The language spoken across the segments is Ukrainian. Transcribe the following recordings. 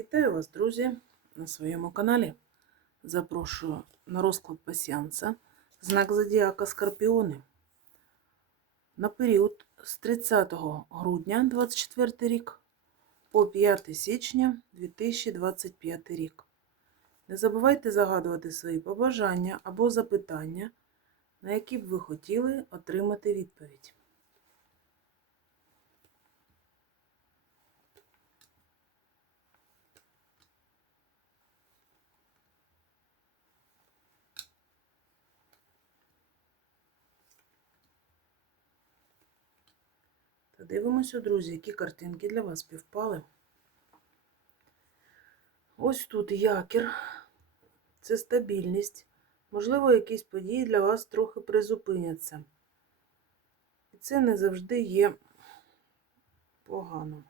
Вітаю вас, друзі, на своєму каналі. Запрошую на розклад пасіанса знак Зодіака Скорпіони. На період з 30 грудня 24 рік по 5 січня 2025 рік. Не забувайте загадувати свої побажання або запитання, на які б ви хотіли отримати відповідь. Дивимося, друзі, які картинки для вас співпали. Ось тут якір, це стабільність. Можливо, якісь події для вас трохи призупиняться. І це не завжди є погано.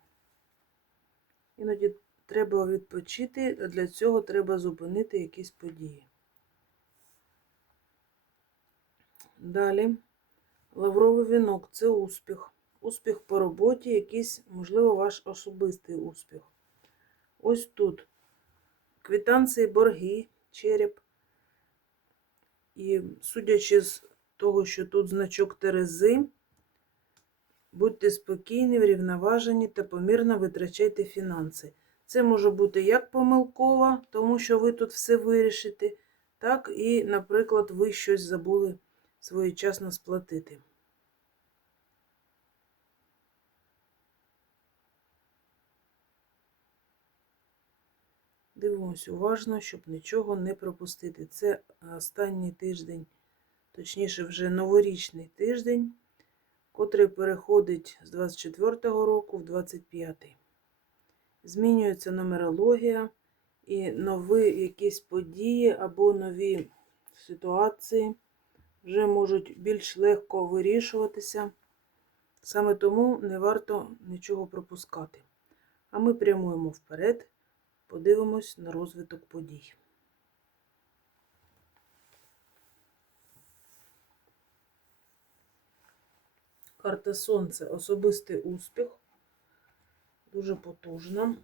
Іноді треба відпочити, а для цього треба зупинити якісь події. Далі, лавровий вінок це успіх. Успіх по роботі, якийсь, можливо, ваш особистий успіх. Ось тут квитанції, борги, череп. І судячи з того, що тут значок Терези, будьте спокійні, врівноважені та помірно витрачайте фінанси. Це може бути як помилково, тому що ви тут все вирішите, так і, наприклад, ви щось забули своєчасно сплатити. Дивимося уважно, щоб нічого не пропустити. Це останній тиждень, точніше, вже новорічний тиждень, котрий переходить з 24-го року в 25-й. Змінюється нумерологія і нові якісь події або нові ситуації вже можуть більш легко вирішуватися. Саме тому не варто нічого пропускати. А ми прямуємо вперед. Подивимось на розвиток подій. Карта Сонце особистий успіх. Дуже потужна.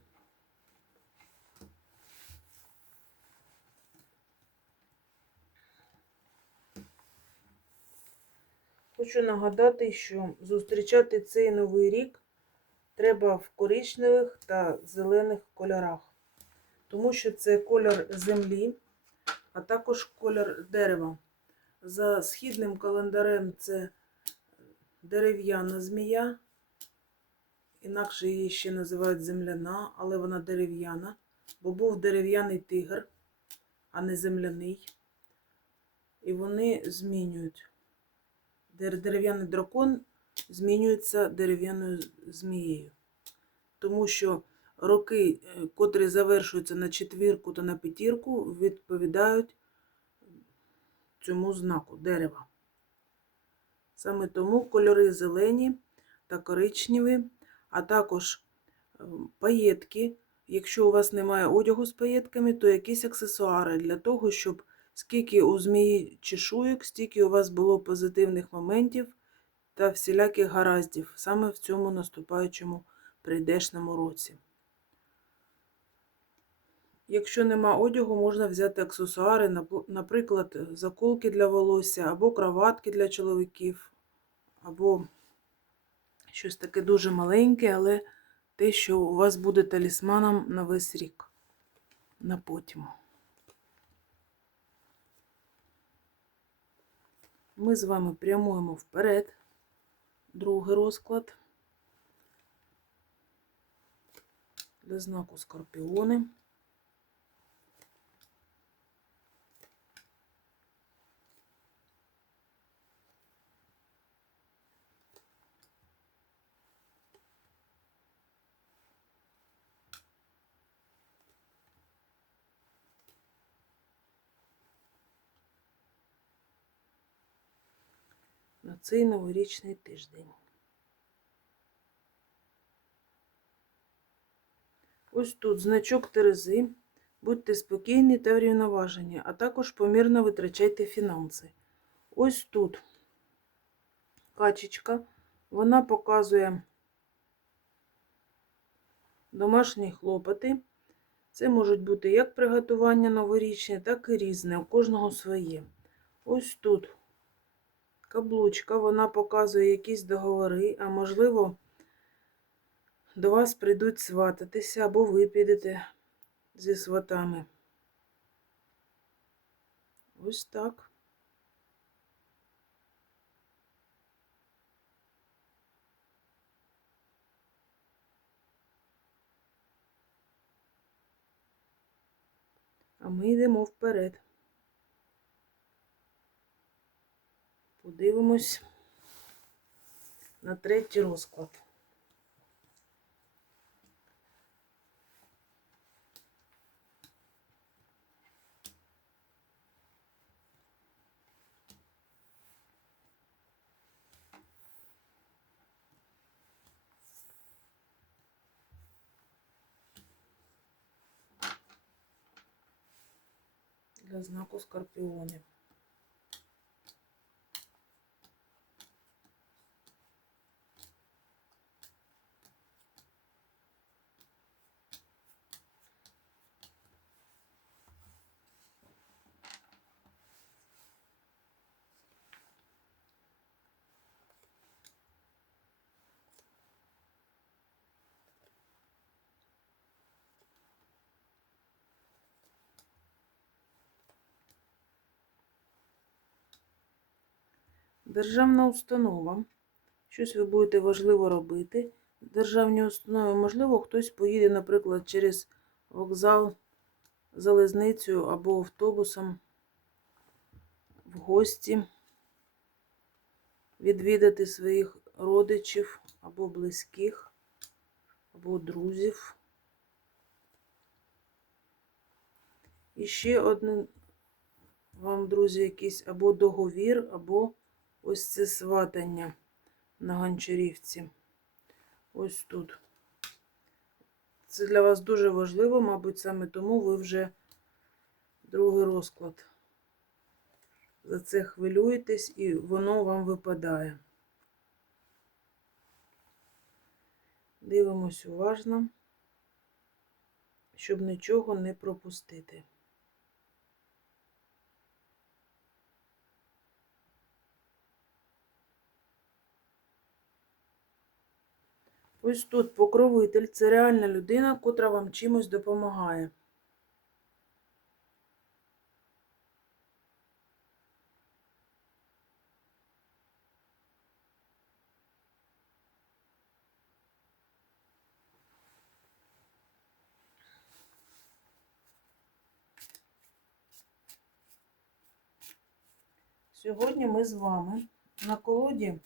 Хочу нагадати, що зустрічати цей новий рік треба в коричневих та зелених кольорах тому що це кольор землі, а також кольор дерева. За східним календарем це дерев'яна змія, інакше її ще називають земляна, але вона дерев'яна, бо був дерев'яний тигр, а не земляний. І вони змінюють. Дерев'яний дракон змінюється дерев'яною змією. Тому що роки, е, котрі завершуються на четвірку та на п'ятірку, відповідають цьому знаку дерева. Саме тому кольори зелені та коричневі, а також е, паєтки. Якщо у вас немає одягу з паєтками, то якісь аксесуари для того, щоб скільки у змії чешуєк, стільки у вас було позитивних моментів та всіляких гараздів саме в цьому наступаючому прийдешному році. Якщо нема одягу, можна взяти аксесуари, наприклад, заколки для волосся, або кроватки для чоловіків, або щось таке дуже маленьке, але те, що у вас буде талісманом на весь рік, на потім. Ми з вами прямуємо вперед, другий розклад для знаку скорпіони. На цей новорічний тиждень. Ось тут значок Терези. Будьте спокійні та врівноважені, а також помірно витрачайте фінанси. Ось тут качечка, вона показує домашні хлопоти, Це можуть бути як приготування новорічне, так і різне. У кожного своє. Ось тут каблучка, вона показує якісь договори, а можливо, до вас прийдуть свататися, або ви підете зі сватами. Ось так. А ми йдемо вперед. Подивимось на третій розклад. Знаку Скорпіони. Державна установа. Щось ви будете важливо робити. Державні установи, можливо, хтось поїде, наприклад, через вокзал, залізницею або автобусом в гості, відвідати своїх родичів або близьких, або друзів. І ще один вам, друзі, якийсь або договір, або ось це сватання на Гончарівці. Ось тут. Це для вас дуже важливо, мабуть, саме тому ви вже другий розклад. За це хвилюєтесь і воно вам випадає. Дивимось уважно, щоб нічого не пропустити. Ось тут покровитель це реальна людина, котра вам чимось допомагає. Сьогодні ми з вами на колоді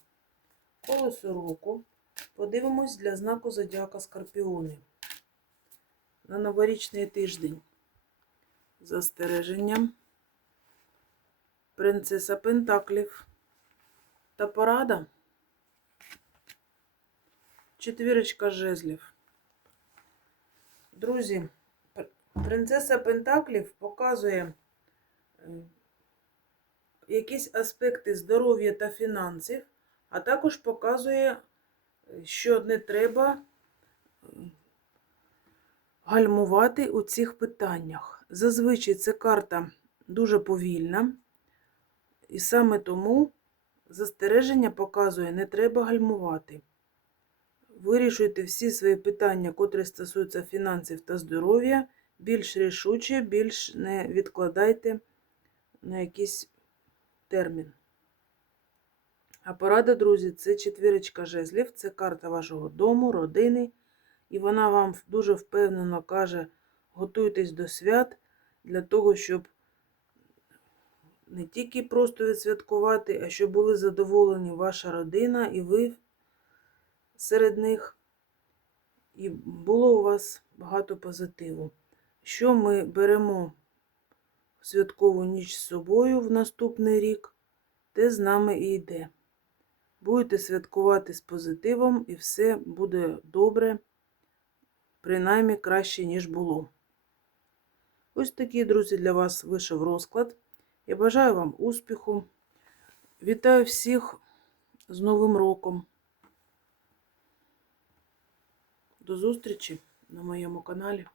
колесо року подивимось для знаку Зодіака Скорпіони на новорічний тиждень. Застереження, принцеса Пентаклів та порада, четвірочка жезлів. Друзі, принцеса Пентаклів показує е, якісь аспекти здоров'я та фінансів, а також показує, що не треба е, гальмувати у цих питаннях. Зазвичай ця карта дуже повільна, і саме тому застереження показує, не треба гальмувати. Вирішуйте всі свої питання, котрі стосуються фінансів та здоров'я, більш рішуче, більш не відкладайте на якийсь термін. А порада, друзі, це четвірочка жезлів, це карта вашого дому, родини. І вона вам дуже впевнено каже, готуйтесь до свят для того, щоб не тільки просто відсвяткувати, а щоб були задоволені ваша родина і ви серед них. І було у вас багато позитиву. Що ми беремо святкову ніч з собою в наступний рік, те з нами і йде. Будете святкувати з позитивом, і все буде добре, принаймні краще, ніж було. Ось такий, друзі, для вас вийшов розклад. Я бажаю вам успіху. Вітаю всіх з Новим роком. До зустрічі на моєму каналі.